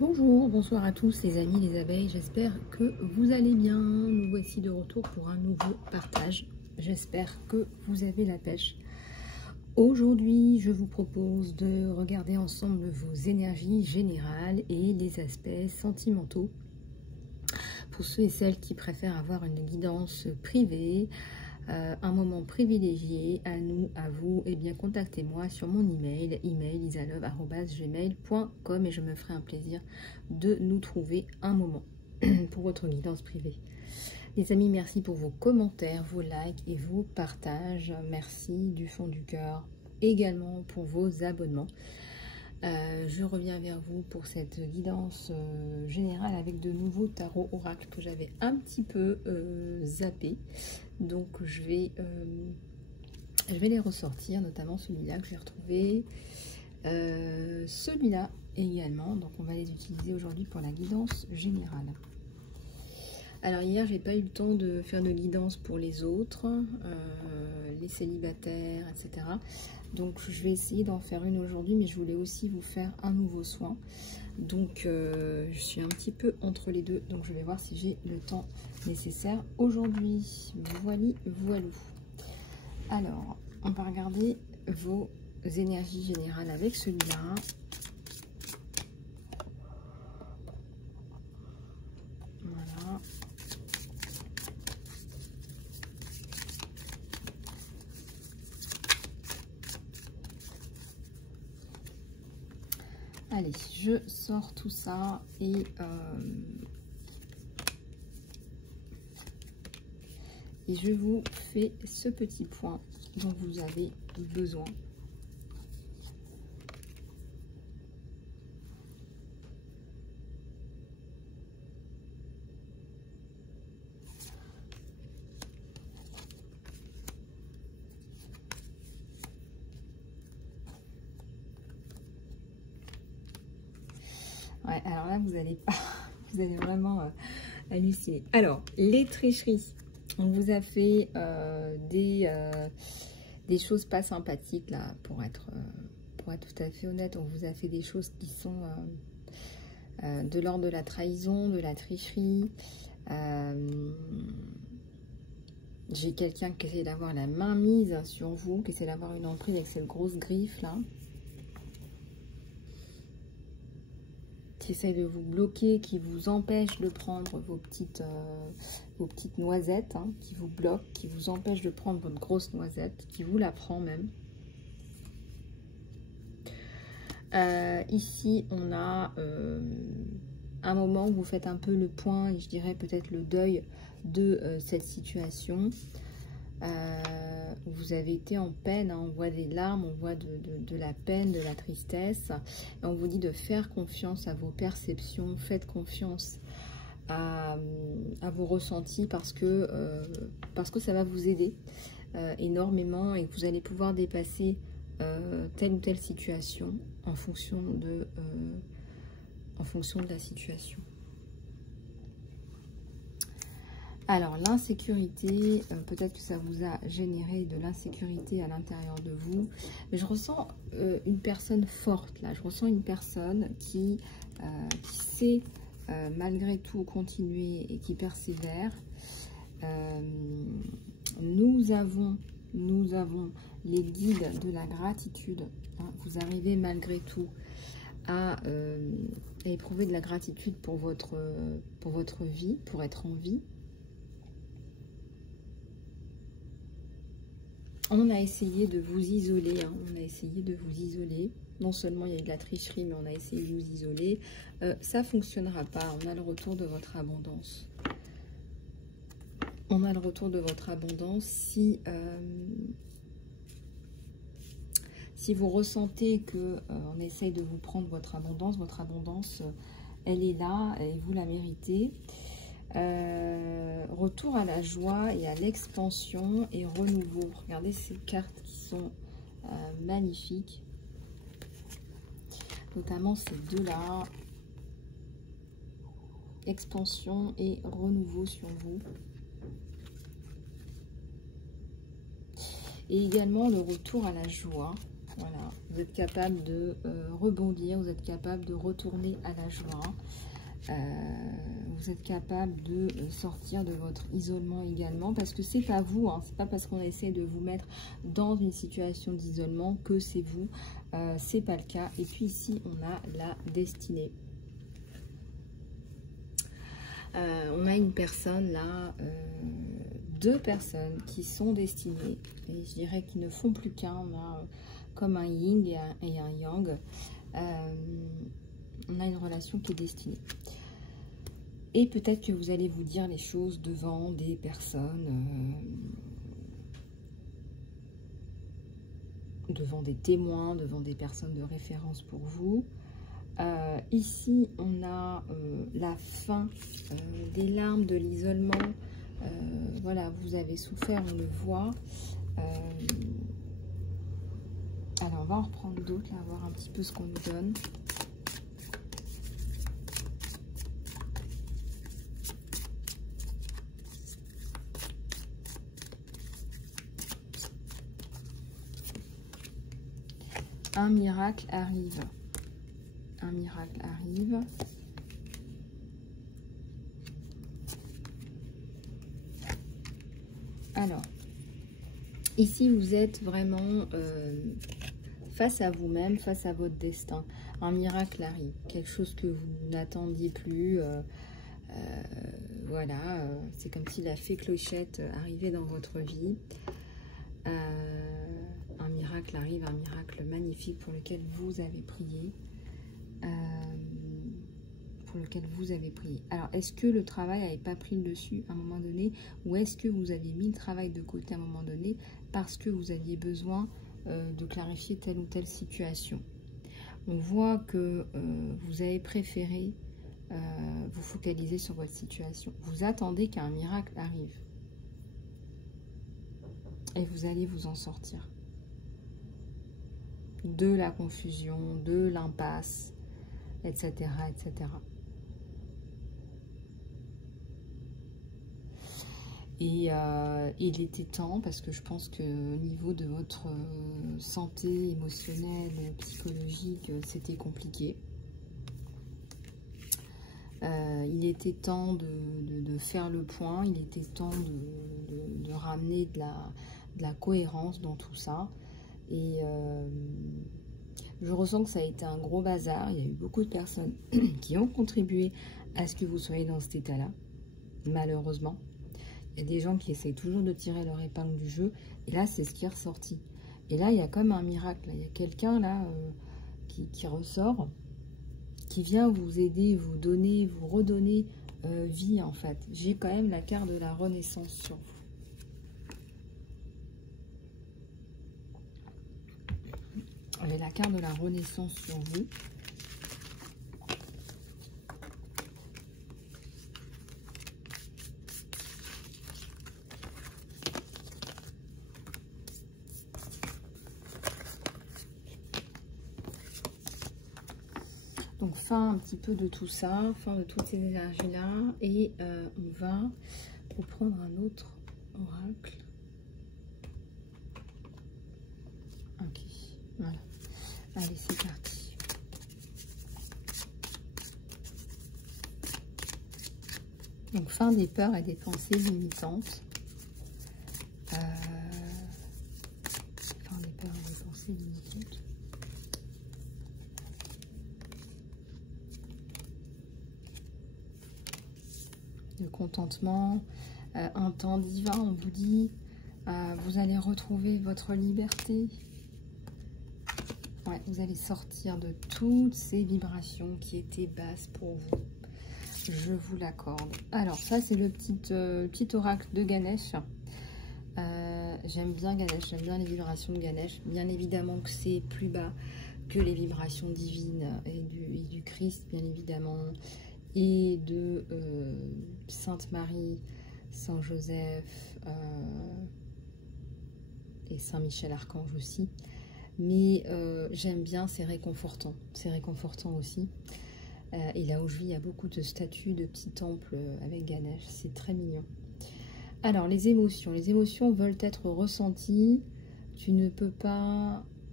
Bonjour, bonsoir à tous les amis, les abeilles, j'espère que vous allez bien. Nous voici de retour pour un nouveau partage. J'espère que vous avez la pêche. Aujourd'hui, je vous propose de regarder ensemble vos énergies générales et les aspects sentimentaux. Pour ceux et celles qui préfèrent avoir une guidance privée, un moment privilégié à nous, à vous, eh bien contactez-moi sur mon email isalove@gmail.com et je me ferai un plaisir de nous trouver un moment pour votre guidance privée. Les amis, merci pour vos commentaires, vos likes et vos partages. Merci du fond du cœur également pour vos abonnements. Je reviens vers vous pour cette guidance générale avec de nouveaux tarots oracles que j'avais un petit peu zappé. Donc je vais les ressortir, notamment celui-là que j'ai retrouvé, celui-là également. Donc on va les utiliser aujourd'hui pour la guidance générale. Alors hier j'ai pas eu le temps de faire de guidance pour les autres, les célibataires, etc. Donc je vais essayer d'en faire une aujourd'hui, mais je voulais aussi vous faire un nouveau soin. Donc je suis un petit peu entre les deux, donc je vais voir si j'ai le temps nécessaire aujourd'hui. Voilou. Alors on va regarder vos énergies générales avec celui-là. Voilà. Allez, je sors tout ça et je vous fais ce petit point dont vous avez besoin. Ouais, alors là, vous allez vraiment halluciner. Alors, les tricheries. On vous a fait des choses pas sympathiques, là, pour être tout à fait honnête. On vous a fait des choses qui sont de l'ordre de la trahison, de la tricherie. J'ai quelqu'un qui essaie d'avoir la main mise sur vous, qui essaie d'avoir une emprise avec cette grosse griffe, là. Qui essaie de vous bloquer, qui vous empêche de prendre vos petites noisettes, hein, qui vous bloque, qui vous empêche de prendre votre grosse noisette, qui vous la prend même. Ici, on a un moment où vous faites un peu le point, et je dirais peut-être le deuil de cette situation. Vous avez été en peine, hein, on voit des larmes, on voit de la peine, de la tristesse. Et on vous dit de faire confiance à vos perceptions, faites confiance à vos ressentis parce que ça va vous aider énormément et que vous allez pouvoir dépasser telle ou telle situation en fonction de la situation. Alors, l'insécurité, peut-être que ça vous a généré de l'insécurité à l'intérieur de vous. Mais je ressens une personne forte, là. Je ressens une personne qui sait, malgré tout, continuer et qui persévère. Nous avons les guides de la gratitude. Hein. Vous arrivez, malgré tout, à éprouver de la gratitude pour votre vie, pour être en vie. On a essayé de vous isoler, hein, on a essayé de vous isoler. Non seulement il y a eu de la tricherie, mais on a essayé de vous isoler. Ça ne fonctionnera pas, on a le retour de votre abondance. On a le retour de votre abondance si vous ressentez que on essaye de vous prendre votre abondance, elle est là et vous la méritez. Retour à la joie et à l'expansion et renouveau. Regardez ces cartes qui sont magnifiques, notamment ces deux-là, expansion et renouveau sur vous. Et également le retour à la joie. Voilà, vous êtes capable de rebondir, vous êtes capable de retourner à la joie. Vous êtes capable de sortir de votre isolement également, parce que c'est pas vous, hein, c'est pas parce qu'on essaie de vous mettre dans une situation d'isolement que c'est vous, c'est pas le cas. Et puis ici on a la destinée. On a une personne là, deux personnes qui sont destinées, et je dirais qu'ils ne font plus qu'un. On a comme un yin et un yang. On a une relation qui est destinée. Et peut-être que vous allez vous dire les choses devant des personnes, devant des témoins, devant des personnes de référence pour vous. Ici, on a la fin des larmes, de l'isolement. Voilà, vous avez souffert, on le voit. Alors, on va en reprendre d'autres, là, voir un petit peu ce qu'on nous donne. Un miracle arrive. Un miracle arrive. Alors, ici, vous êtes vraiment face à vous-même, face à votre destin. Un miracle arrive. Quelque chose que vous n'attendiez plus. Voilà, c'est comme si la fée Clochette arrivait dans votre vie. Un miracle arrive, un miracle magnifique pour lequel vous avez prié. Alors, est-ce que le travail n'avait pas pris le dessus à un moment donné, ou est-ce que vous aviez mis le travail de côté à un moment donné parce que vous aviez besoin de clarifier telle ou telle situation? On voit que vous avez préféré vous focaliser sur votre situation. Vous attendez qu'un miracle arrive. Et vous allez vous en sortir. De la confusion, de l'impasse, etc., etc. Et il était temps, parce que je pense que au niveau de votre santé émotionnelle, psychologique, c'était compliqué. Il était temps de faire le point, il était temps de ramener de la cohérence dans tout ça. Et je ressens que ça a été un gros bazar. Il y a eu beaucoup de personnes qui ont contribué à ce que vous soyez dans cet état-là, malheureusement. Il y a des gens qui essayent toujours de tirer leur épingle du jeu. Et là, c'est ce qui est ressorti. Et là, il y a comme un miracle. Il y a quelqu'un là qui ressort, qui vient vous aider, vous donner, vous redonner vie, en fait. J'ai quand même la carte de la renaissance sur vous. J'ai la carte de la renaissance sur vous. Donc, fin un petit peu de tout ça, fin de toutes ces énergies-là. Et on va reprendre un autre oracle. Ok, voilà. Allez, c'est parti. Donc, fin des peurs et des pensées limitantes. Fin des peurs et des pensées limitantes. Le contentement, un temps divin, on vous dit, vous allez retrouver votre liberté. Ouais, vous allez sortir de toutes ces vibrations qui étaient basses pour vous. Je vous l'accorde. Alors, ça, c'est le petit oracle de Ganesh. J'aime bien Ganesh, j'aime bien les vibrations de Ganesh. Bien évidemment que c'est plus bas que les vibrations divines et du Christ, bien évidemment. Et de Sainte Marie, Saint Joseph et Saint Michel Archange aussi. Mais j'aime bien, c'est réconfortant. C'est réconfortant aussi. Et là où je vis, il y a beaucoup de statues, de petits temples avec Ganesh. C'est très mignon. Alors, les émotions. Les émotions veulent être ressenties. Tu ne peux pas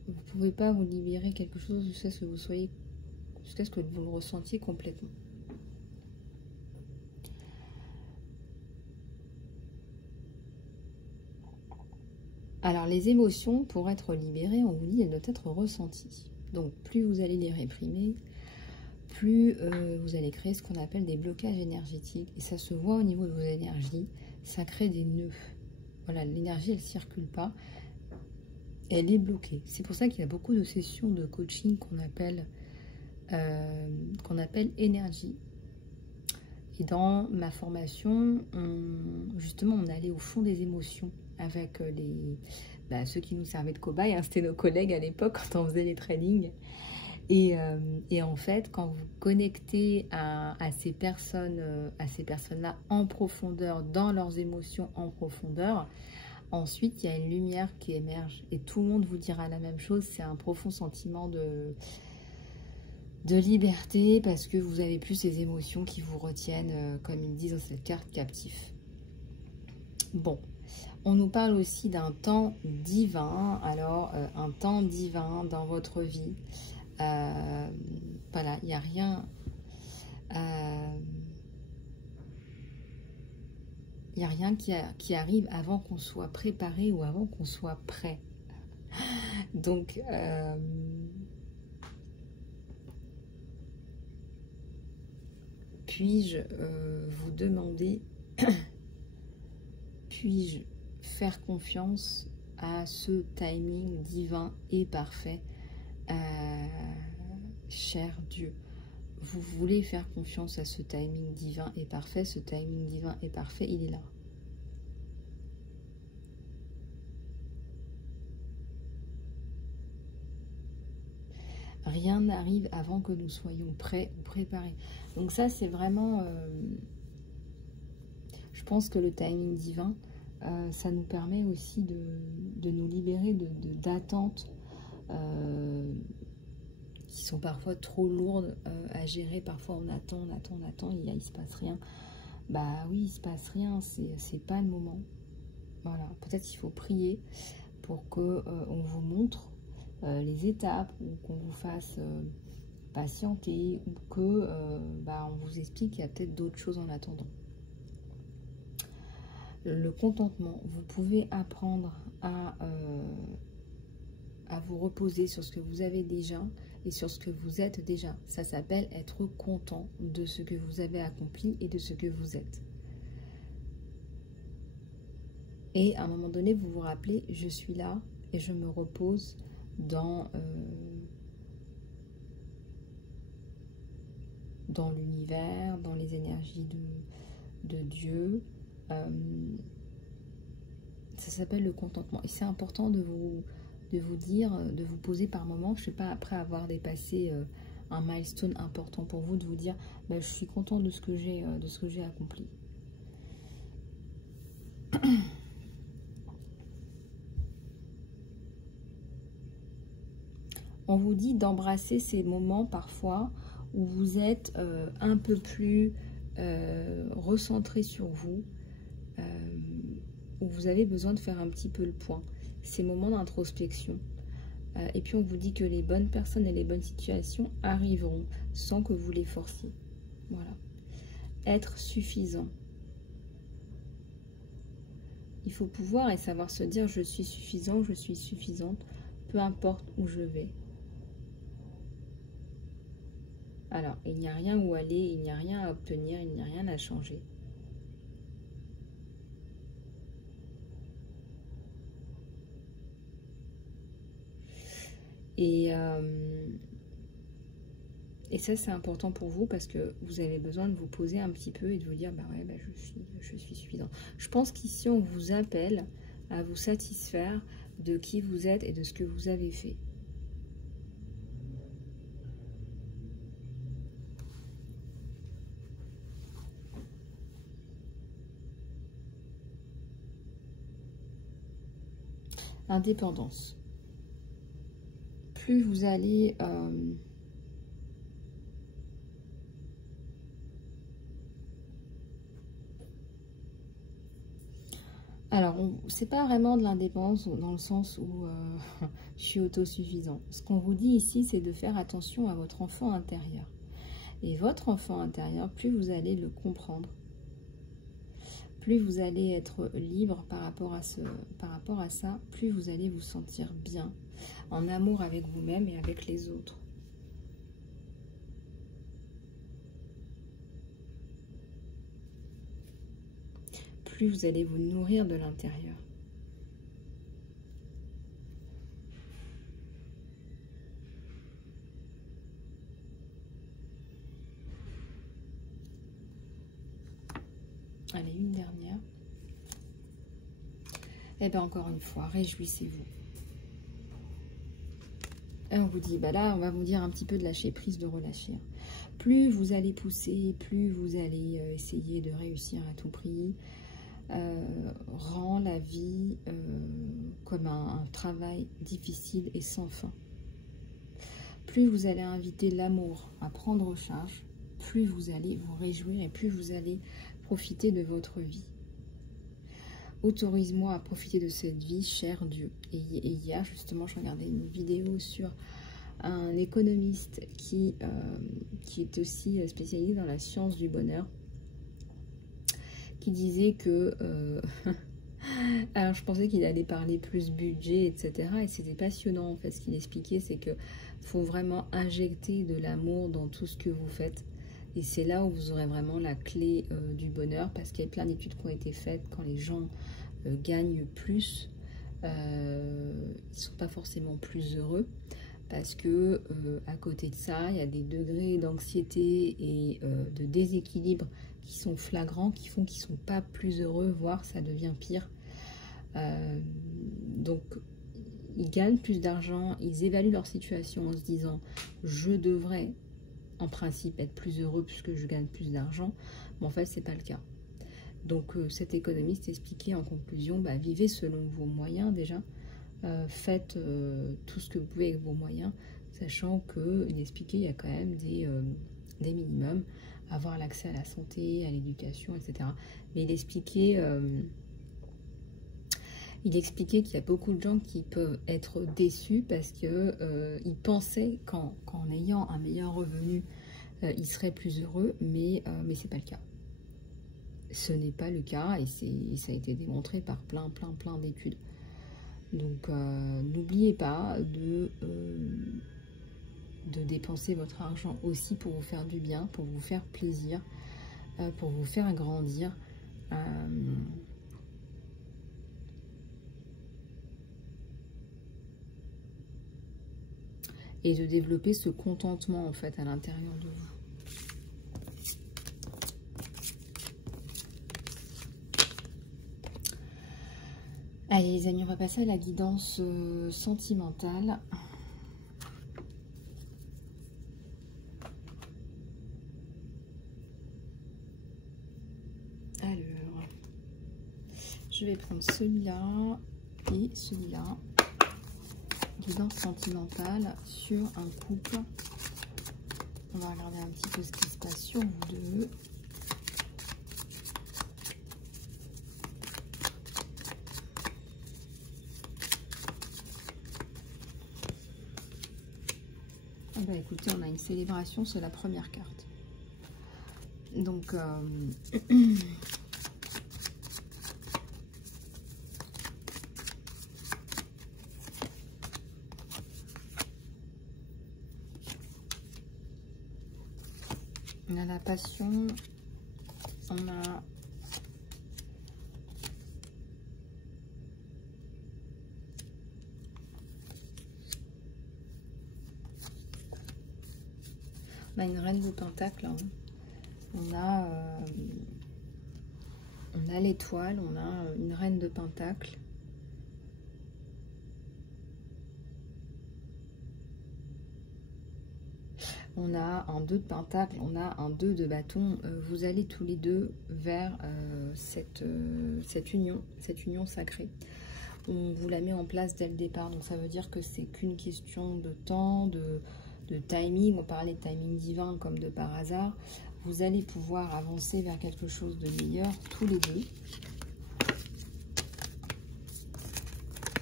vous pouvez pas vous libérer quelque chose jusqu'à ce que vous soyez, jusqu'à ce que vous le ressentiez complètement. Alors, les émotions, pour être libérées, on vous dit, elles doivent être ressenties. Donc, plus vous allez les réprimer, plus vous allez créer ce qu'on appelle des blocages énergétiques. Et ça se voit au niveau de vos énergies. Ça crée des nœuds. Voilà, l'énergie, elle ne circule pas. Elle est bloquée. C'est pour ça qu'il y a beaucoup de sessions de coaching qu'on appelle énergie. Et dans ma formation, justement, on allait au fond des émotions avec ceux qui nous servaient de cobayes. Hein, c'était nos collègues à l'époque quand on faisait les trainings. Et en fait, quand vous connectez à ces personnes-là en profondeur, dans leurs émotions en profondeur, ensuite, il y a une lumière qui émerge. Et tout le monde vous dira la même chose. C'est un profond sentiment de liberté parce que vous n'avez plus ces émotions qui vous retiennent, comme ils disent dans cette carte, captif. Bon, on nous parle aussi d'un temps divin. Alors, un temps divin dans votre vie. Voilà, il n'y a rien... il n'y a rien qui arrive avant qu'on soit préparé ou avant qu'on soit prêt. Donc, puis-je vous demander, puis-je faire confiance à ce timing divin et parfait, cher Dieu? Vous voulez faire confiance à ce timing divin et parfait? Ce timing divin et parfait, il est là. Rien n'arrive avant que nous soyons prêts ou préparés. Donc ça, c'est vraiment... je pense que le timing divin, ça nous permet aussi de nous libérer d'attentes qui sont parfois trop lourdes à gérer. Parfois, on attend, il ne se passe rien. Bah oui, il ne se passe rien, c'est pas le moment. Voilà, peut-être qu'il faut prier pour qu'on vous montre les étapes, ou qu'on vous fasse patienter, ou que on vous explique qu'il y a peut-être d'autres choses en attendant. Le contentement, vous pouvez apprendre à vous reposer sur ce que vous avez déjà et sur ce que vous êtes déjà. Ça s'appelle être content de ce que vous avez accompli et de ce que vous êtes. Et à un moment donné, vous vous rappelez, je suis là et je me repose dans l'univers, dans les énergies de Dieu. Ça s'appelle le contentement. Et c'est important de vous dire, de vous poser par moment, je ne sais pas, après avoir dépassé un milestone important pour vous, de vous dire, je suis content de ce que j'ai accompli. On vous dit d'embrasser ces moments parfois où vous êtes un peu plus recentré sur vous, où vous avez besoin de faire un petit peu le point. Ces moments d'introspection. Et puis on vous dit que les bonnes personnes et les bonnes situations arriveront sans que vous les forciez. Voilà. Être suffisant. Il faut pouvoir et savoir se dire je suis suffisant, je suis suffisante, peu importe où je vais. Alors, il n'y a rien où aller, il n'y a rien à obtenir, il n'y a rien à changer. Et ça, c'est important pour vous parce que vous avez besoin de vous poser un petit peu et de vous dire, je suis suffisant. Je pense qu'ici, on vous appelle à vous satisfaire de qui vous êtes et de ce que vous avez fait. Indépendance. Plus vous allez alors, c'est pas vraiment de l'indépendance dans le sens où je suis autosuffisant. Ce qu'on vous dit ici, c'est de faire attention à votre enfant intérieur. Et votre enfant intérieur, plus vous allez le comprendre, plus vous allez être libre par rapport à ça, plus vous allez vous sentir bien, en amour avec vous-même et avec les autres. Plus vous allez vous nourrir de l'intérieur. Allez, une dernière. Et bien encore une fois, réjouissez-vous. Et on vous dit, bah là, on va vous dire un petit peu de lâcher prise, de relâcher. Plus vous allez pousser, plus vous allez essayer de réussir à tout prix, rend la vie comme un travail difficile et sans fin. Plus vous allez inviter l'amour à prendre charge, plus vous allez vous réjouir et plus vous allez profiter de votre vie. Autorise-moi à profiter de cette vie, cher Dieu. Et hier, justement, je regardais une vidéo sur un économiste qui est aussi spécialisé dans la science du bonheur, qui disait que... alors, je pensais qu'il allait parler plus budget, etc. Et c'était passionnant, en fait. Ce qu'il expliquait, c'est que faut vraiment injecter de l'amour dans tout ce que vous faites. Et c'est là où vous aurez vraiment la clé du bonheur, parce qu'il y a plein d'études qui ont été faites. Quand les gens gagnent plus, ils ne sont pas forcément plus heureux, parce que à côté de ça, il y a des degrés d'anxiété et de déséquilibre qui sont flagrants, qui font qu'ils ne sont pas plus heureux, voire ça devient pire. Donc, ils gagnent plus d'argent, ils évaluent leur situation en se disant « je devrais » en principe être plus heureux puisque je gagne plus d'argent, mais en fait c'est pas le cas. Donc cet économiste expliquait en conclusion, bah, vivez selon vos moyens déjà, faites tout ce que vous pouvez avec vos moyens, sachant qu'il expliquait il y a quand même des minimums, avoir l'accès à la santé, à l'éducation, etc. Mais il expliquait qu'il y a beaucoup de gens qui peuvent être déçus parce que ils pensaient qu'en ayant un meilleur revenu, ils seraient plus heureux, mais c'est pas le cas. Ce n'est pas le cas et ça a été démontré par plein d'études. Donc n'oubliez pas de dépenser votre argent aussi pour vous faire du bien, pour vous faire plaisir, pour vous faire grandir. Et de développer ce contentement en fait à l'intérieur de vous. Allez les amis, on va passer à la guidance sentimentale. Alors, je vais prendre celui-là et celui-là. Guidance sentimentale sur un couple. On va regarder un petit peu ce qui se passe sur vous deux. Ah bah écoutez, on a une célébration, c'est la première carte. Donc on a la passion, on a une reine de pentacle, hein. On a l'étoile, on a une reine de pentacle. On a un 2 de pentacle, on a un 2 de bâton. Vous allez tous les deux vers cette union sacrée. On vous la met en place dès le départ. Donc ça veut dire que c'est qu'une question de temps, de timing. On parlait de timing divin comme de par hasard. Vous allez pouvoir avancer vers quelque chose de meilleur tous les deux.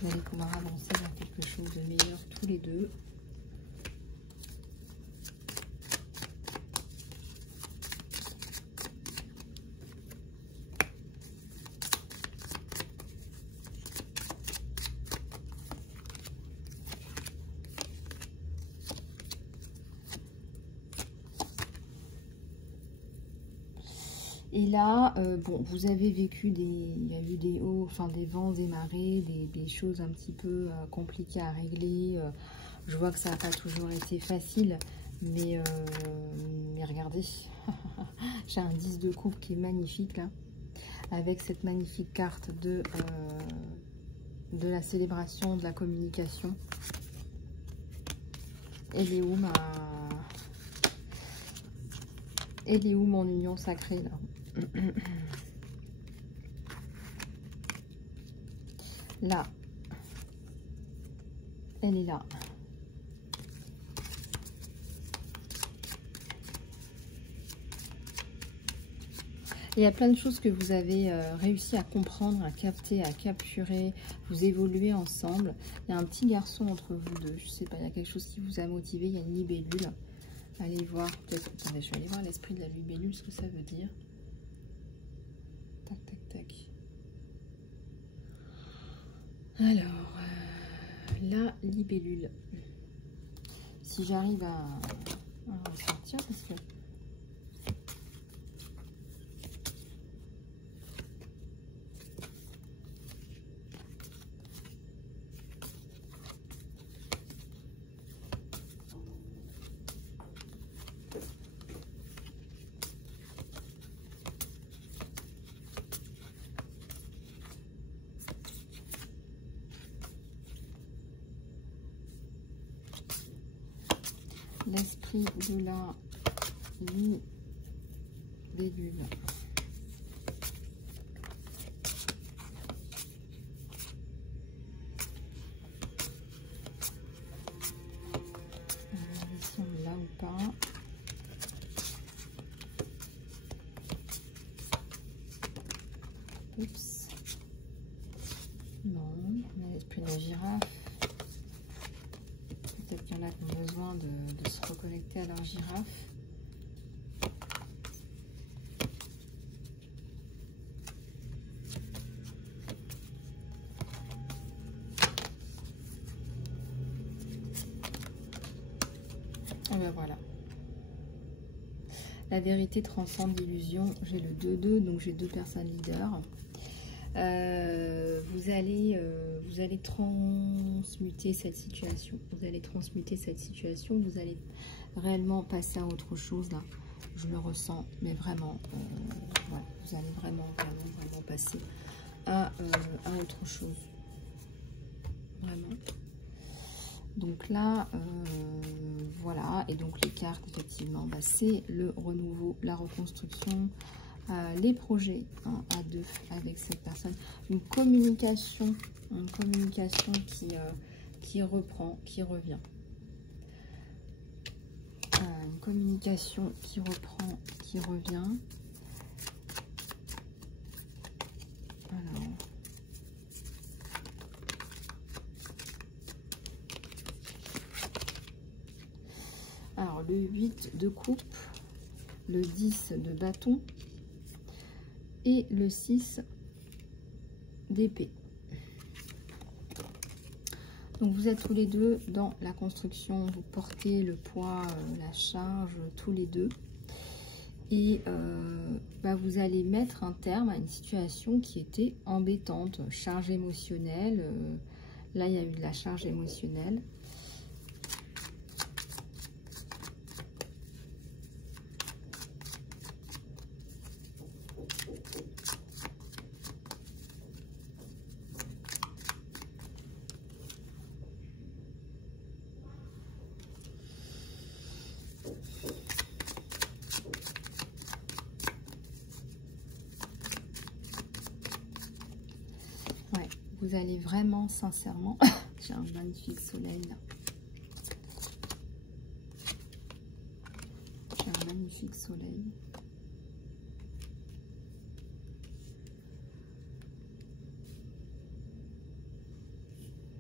Vous allez pouvoir avancer vers quelque chose de meilleur tous les deux. Et là, bon, vous avez vécu il y a eu des hauts, enfin des vents, des marées, des choses un petit peu compliquées à régler. Je vois que ça n'a pas toujours été facile, mais regardez, j'ai un 10 de coupe qui est magnifique là, avec cette magnifique carte de la célébration, de la communication. Elle est où mon union sacrée là? Là, elle est là. Il y a plein de choses que vous avez réussi à comprendre, à capter, à capturer. Vous évoluez ensemble. Il y a un petit garçon entre vous deux. Je sais pas, il y a quelque chose qui vous a motivé. Il y a une libellule. Allez voir. Attendez, je vais aller voir l'esprit de la libellule, ce que ça veut dire. Tac, tac, tac. Alors, la libellule. Si j'arrive à ressortir, parce que... L'esprit de la libellule. Si on l'a ou pas. Oups. Non, on a l'esprit de la girafe. Peut-être qu'il y en a qui ont besoin de se reconnecter à leur girafe. Et ben voilà. La vérité transcende l'illusion. J'ai le 2-2, donc j'ai deux personnes leaders. Vous allez transmuter cette situation. Vous allez transmuter cette situation. Vous allez réellement passer à autre chose là. Je le ressens, mais vraiment, voilà, vous allez vraiment passer à autre chose. Vraiment. Donc là, voilà. Et donc les cartes, effectivement, bah, c'est le renouveau, la reconstruction. Les projets hein, à deux avec cette personne, une communication qui reprend, qui revient, une communication qui reprend, qui revient. Alors le 8 de coupe, le 10 de bâton et le 6 d'épée. Donc vous êtes tous les deux dans la construction, vous portez le poids, la charge, tous les deux. Et bah, vous allez mettre un terme à une situation qui était embêtante, charge émotionnelle. Là, il y a eu de la charge émotionnelle. Vous allez vraiment, sincèrement, j'ai un magnifique soleil là. J'ai un magnifique soleil.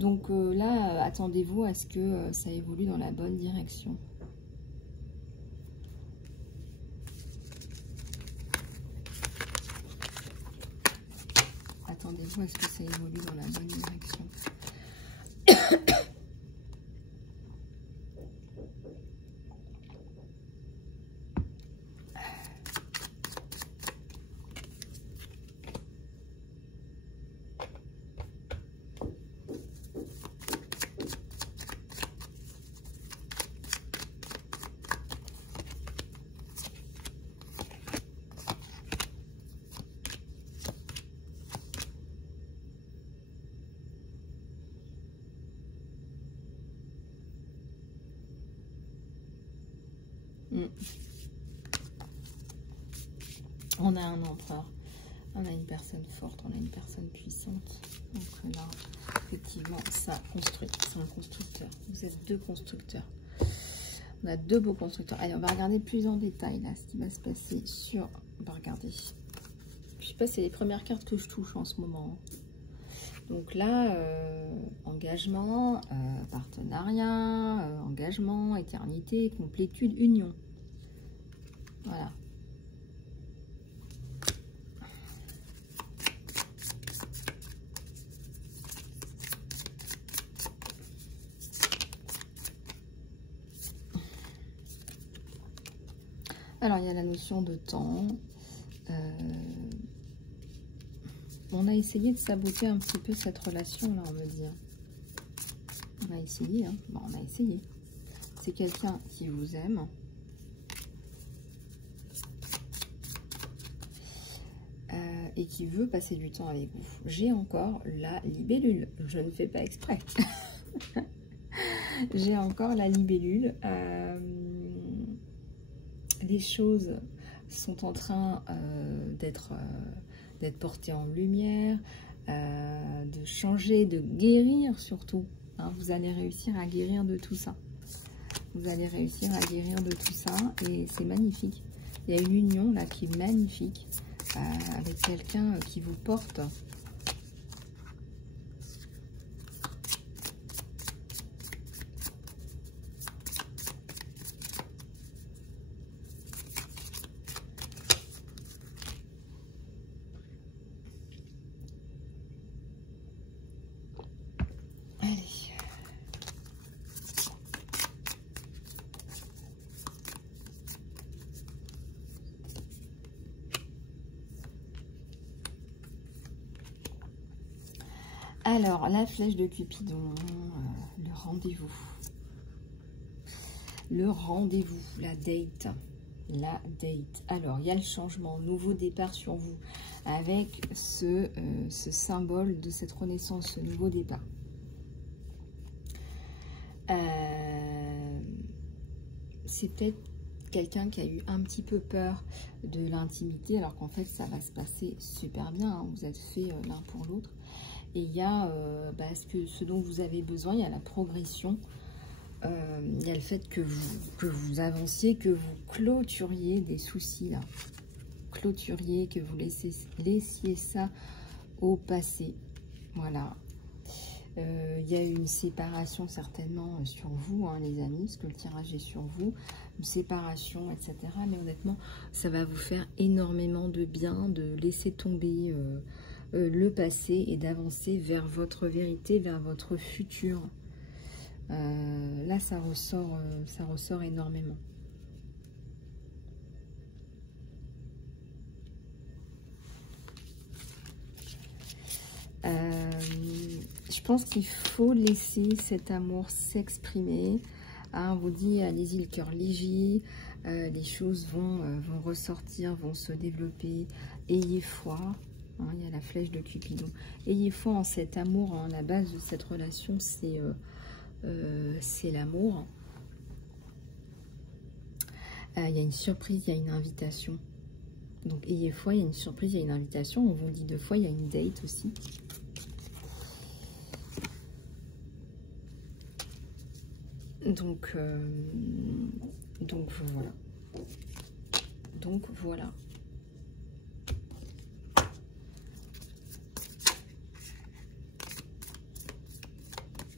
Donc là, attendez-vous à ce que ça évolue dans la bonne direction. Attendez-vous à ce que ça évolue dans la bonne direction. On a un empereur, on a une personne forte, on a une personne puissante. Donc là, effectivement, ça construit. C'est un constructeur. Vous êtes deux constructeurs. On a deux beaux constructeurs. Allez, on va regarder plus en détail là ce qui va se passer sur. On va regarder. Je sais pas, c'est les premières cartes que je touche en ce moment. Donc là, engagement, partenariat, engagement, éternité, complétude, union. Voilà. Alors, il y a la notion de temps. On a essayé de saboter un petit peu cette relation-là, on va dire. On a essayé, hein. Bon, on a essayé. C'est quelqu'un qui vous aime. Et qui veut passer du temps avec vous. J'ai encore la libellule. Je ne fais pas exprès. J'ai encore la libellule. Les choses sont en train d'être portées en lumière, de changer, de guérir surtout. Hein, vous allez réussir à guérir de tout ça. Vous allez réussir à guérir de tout ça et c'est magnifique. Il y a une union là qui est magnifique avec quelqu'un qui vous porte. Alors, la flèche de Cupidon, le rendez-vous. Le rendez-vous, la date. La date. Alors, il y a le changement, nouveau départ sur vous, avec ce symbole de cette renaissance, ce nouveau départ. C'est peut-être quelqu'un qui a eu un petit peu peur de l'intimité, alors qu'en fait, ça va se passer super bien. Hein, vous êtes faits l'un pour l'autre. Et il y a ce dont vous avez besoin, il y a la progression, il y a le fait que vous avanciez, que vous clôturiez des soucis là. Clôturiez, que vous laissiez ça au passé. Voilà. Il y a une séparation certainement sur vous, hein, les amis, parce que le tirage est sur vous. Une séparation, etc. Mais honnêtement, ça va vous faire énormément de bien de laisser tomber le passé et d'avancer vers votre vérité, vers votre futur. Là, ça ressort énormément. Je pense qu'il faut laisser cet amour s'exprimer. Hein, on vous dit, allez-y, le cœur léger, les choses vont ressortir, vont se développer. Ayez foi. Hein, il y a la flèche de Cupidon. Ayez foi en cet amour. Hein, la base de cette relation, c'est l'amour. Il y a une surprise, il y a une invitation. Donc, ayez foi, il y a une surprise, il y a une invitation. On vous dit deux fois, il y a une date aussi. Donc voilà. Donc voilà.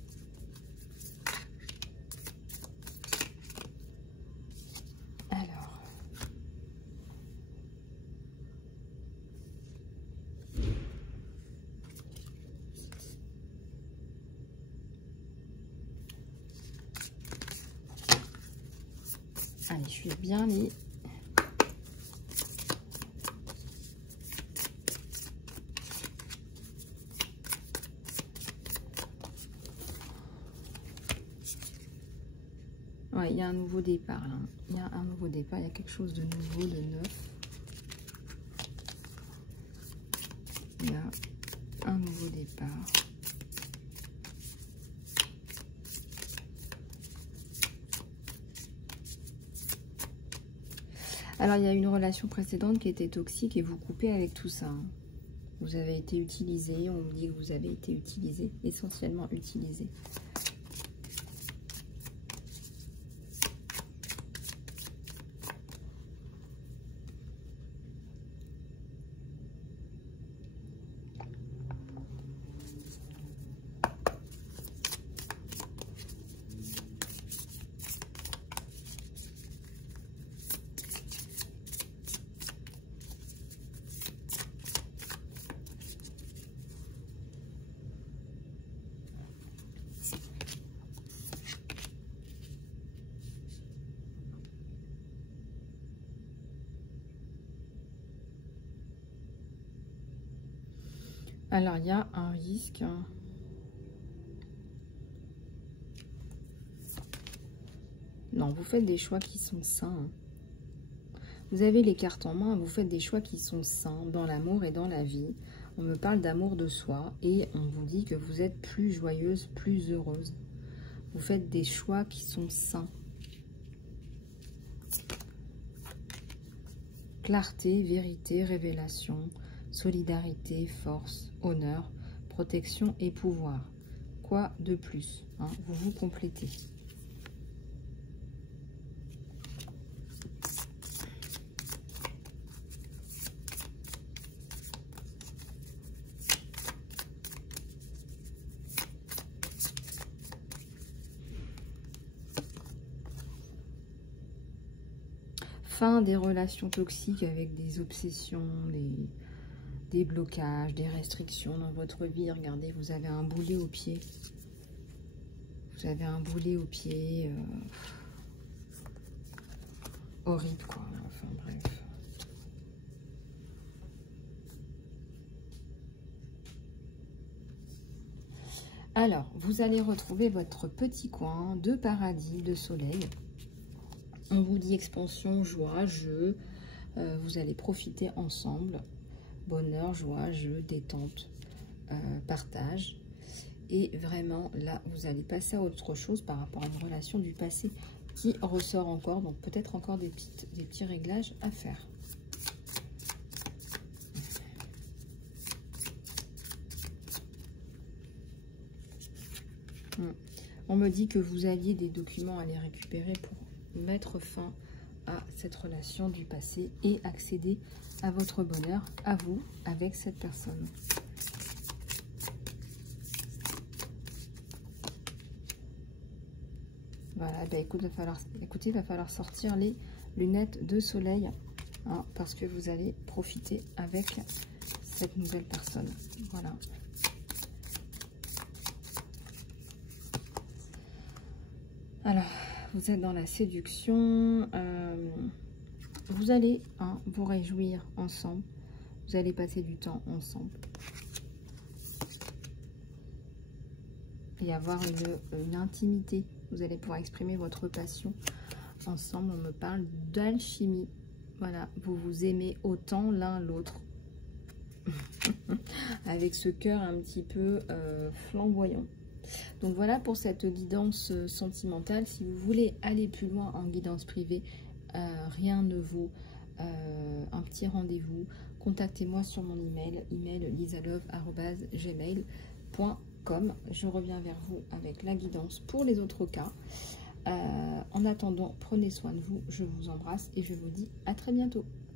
Allez, je suis bien mis. Ouais, il y a un nouveau départ là. Il y a un nouveau départ, il y a quelque chose de nouveau, de neuf. Il y a un nouveau départ. Alors, il y a une relation précédente qui était toxique et vous coupez avec tout ça. Hein. Vous avez été utilisé, on vous dit que vous avez été utilisé, essentiellement utilisé. Alors, il y a un risque. Non, vous faites des choix qui sont sains. Vous avez les cartes en main, vous faites des choix qui sont sains dans l'amour et dans la vie. On me parle d'amour de soi et on vous dit que vous êtes plus joyeuse, plus heureuse. Vous faites des choix qui sont sains. Clarté, vérité, révélation, solidarité, force, honneur, protection et pouvoir. Quoi de plus, hein? Vous vous complétez. Fin des relations toxiques avec des obsessions, des blocages, des restrictions dans votre vie. Regardez, vous avez un boulet au pied. Vous avez un boulet au pied. Horrible, quoi. Enfin, bref. Alors, vous allez retrouver votre petit coin de paradis, de soleil. On vous dit expansion, joie, jeu. Vous allez profiter ensemble. Bonheur, joie, jeu, détente, partage. Et vraiment, là, vous allez passer à autre chose par rapport à une relation du passé qui ressort encore. Donc, peut-être encore des petits réglages à faire. On me dit que vous aviez des documents à les récupérer pour mettre fin à cette relation du passé et accéder à votre bonheur, à vous, avec cette personne. Voilà, bah écoutez, il va falloir sortir les lunettes de soleil, hein, parce que vous allez profiter avec cette nouvelle personne. Voilà. Alors, vous êtes dans la séduction, vous allez vous réjouir ensemble, vous allez passer du temps ensemble et avoir une intimité, vous allez pouvoir exprimer votre passion ensemble. On me parle d'alchimie, voilà, vous vous aimez autant l'un l'autre, avec ce cœur un petit peu flamboyant. Donc voilà pour cette guidance sentimentale. Si vous voulez aller plus loin en guidance privée, rien ne vaut un petit rendez-vous. Contactez-moi sur mon email lisalove@gmail.com. Je reviens vers vous avec la guidance pour les autres cas. En attendant, prenez soin de vous. Je vous embrasse et je vous dis à très bientôt.